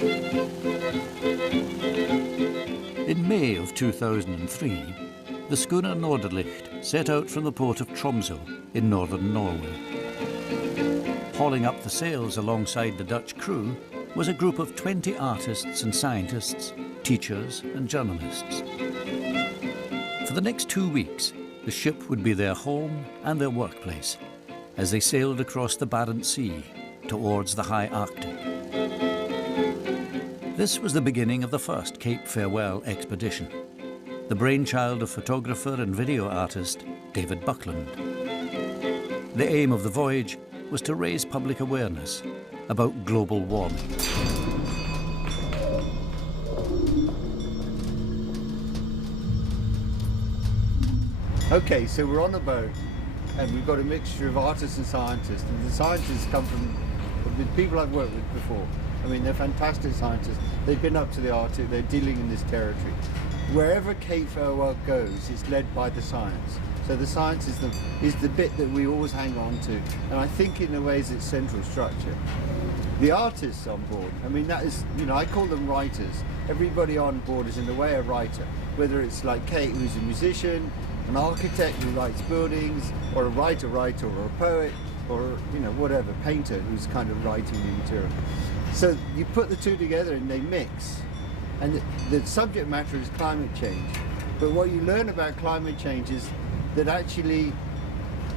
In May of 2003, the schooner Norderlicht set out from the port of Tromsø in northern Norway. Hauling up the sails alongside the Dutch crew was a group of 20 artists and scientists, teachers and journalists. For the next 2 weeks, the ship would be their home and their workplace as they sailed across the Barents Sea towards the high Arctic. This was the beginning of the first Cape Farewell expedition, the brainchild of photographer and video artist David Buckland. The aim of the voyage was to raise public awareness about global warming. Okay, so we're on a boat and we've got a mixture of artists and scientists, and the scientists come from the people I've worked with before. I mean, they're fantastic scientists. They've been up to the Arctic, they're dealing in this territory. Wherever Cape Farewell goes, it's led by the science. So the science is the bit that we always hang on to, and I think in a way is its central structure. The artists on board, I mean, that is, you know, I call them writers. Everybody on board is in a way a writer, whether it's like Kate, who's a musician, an architect who writes buildings, or a writer, or a poet, or, you know, whatever, painter who's kind of writing the material. So you put the two together and they mix. And the subject matter is climate change. But what you learn about climate change is that actually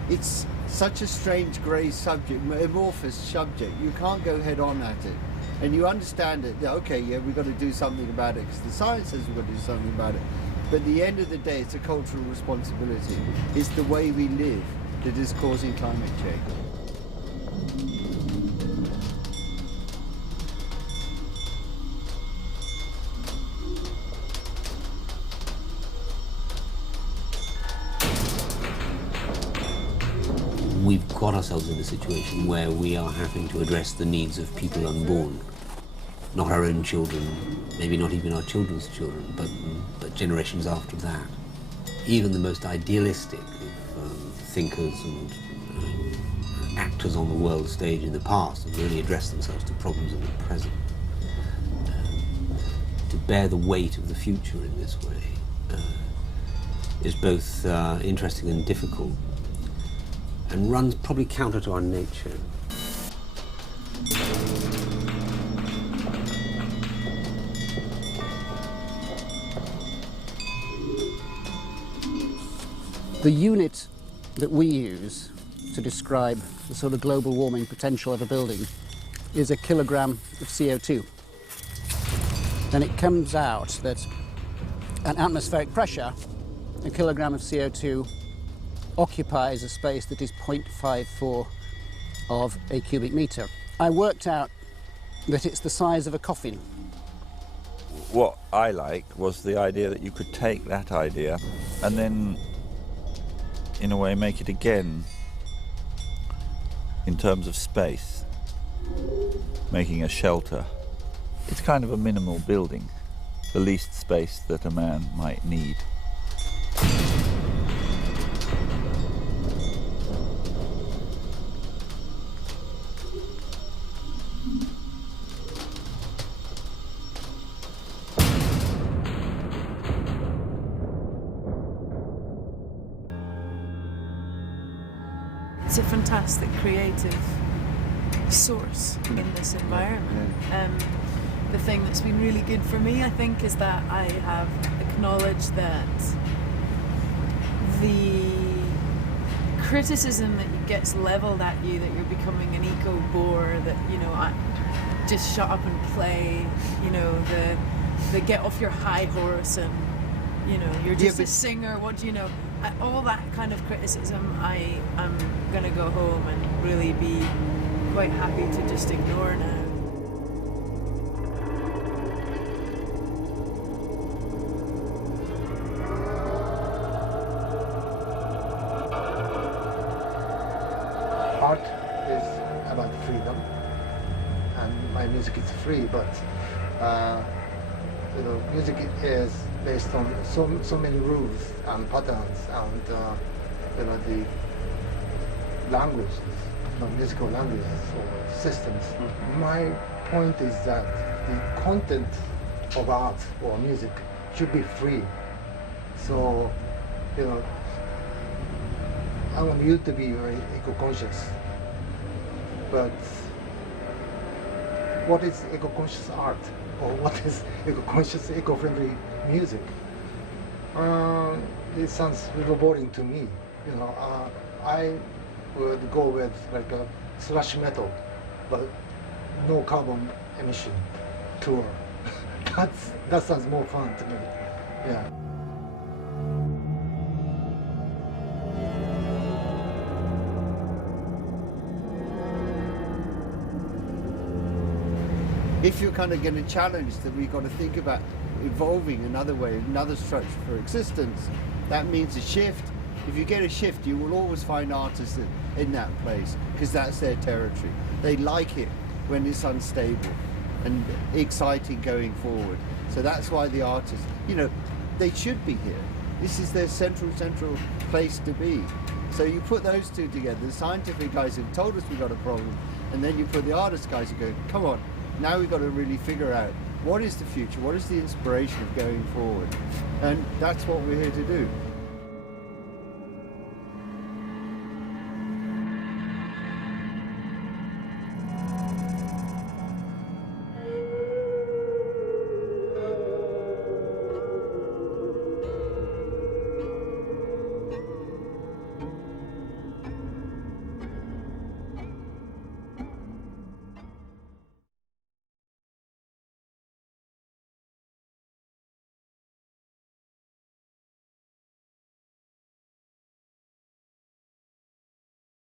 it's such a strange grey subject, amorphous subject. You can't go head on at it. And you understand it, that, okay, yeah, we've got to do something about it because the science says we've got to do something about it. But at the end of the day, it's a cultural responsibility. It's the way we live that is causing climate change. We've got ourselves in a situation where we are having to address the needs of people unborn. Not our own children, maybe not even our children's children, but generations after that. Even the most idealistic of thinkers and actors on the world stage in the past have really addressed themselves to problems of the present. To bear the weight of the future in this way is both interesting and difficult, and runs probably counter to our nature. The unit that we use to describe the sort of global warming potential of a building is a kilogram of CO2. Then it comes out that at atmospheric pressure, a kilogram of CO2 occupies a space that is 0.54 of a cubic meter. I worked out that it's the size of a coffin. What I liked was the idea that you could take that idea and then, in a way, make it again in terms of space, making a shelter. It's kind of a minimal building, the least space that a man might need. It's a fantastic creative source in this environment. The thing that's been really good for me, I think, is that I have acknowledged that the criticism that gets leveled at you that you're becoming an eco-bore, that, you know, just shut up and play, you know, the get off your high horse and, you know, you're just a singer, what do you know? All that kind of criticism, I am going to go home and really be quite happy to just ignore now. Art is about freedom, and my music is free, but you know, music is based on so many rules and patterns and you know, the languages, you know, musical languages or systems. My point is that the content of art or music should be free. So, you know, I want you to be very eco-conscious. But what is eco-conscious art? Or what is eco-conscious, eco-friendly music? It sounds a little boring to me. You know, I would go with like a thrash metal, but no carbon emission tour. That sounds more fun to me. Yeah. If you're kind of going to challenge that, we've got to think about evolving another way, another structure for existence. That means a shift. If you get a shift, you will always find artists in that place because that's their territory. They like it when it's unstable and exciting going forward. So that's why the artists, you know, they should be here. This is their central place to be. So you put those two together, the scientific guys who've told us we've got a problem, and then you put the artist guys who go, come on, now we've got to really figure out what is the future, what is the inspiration of going forward. And that's what we're here to do.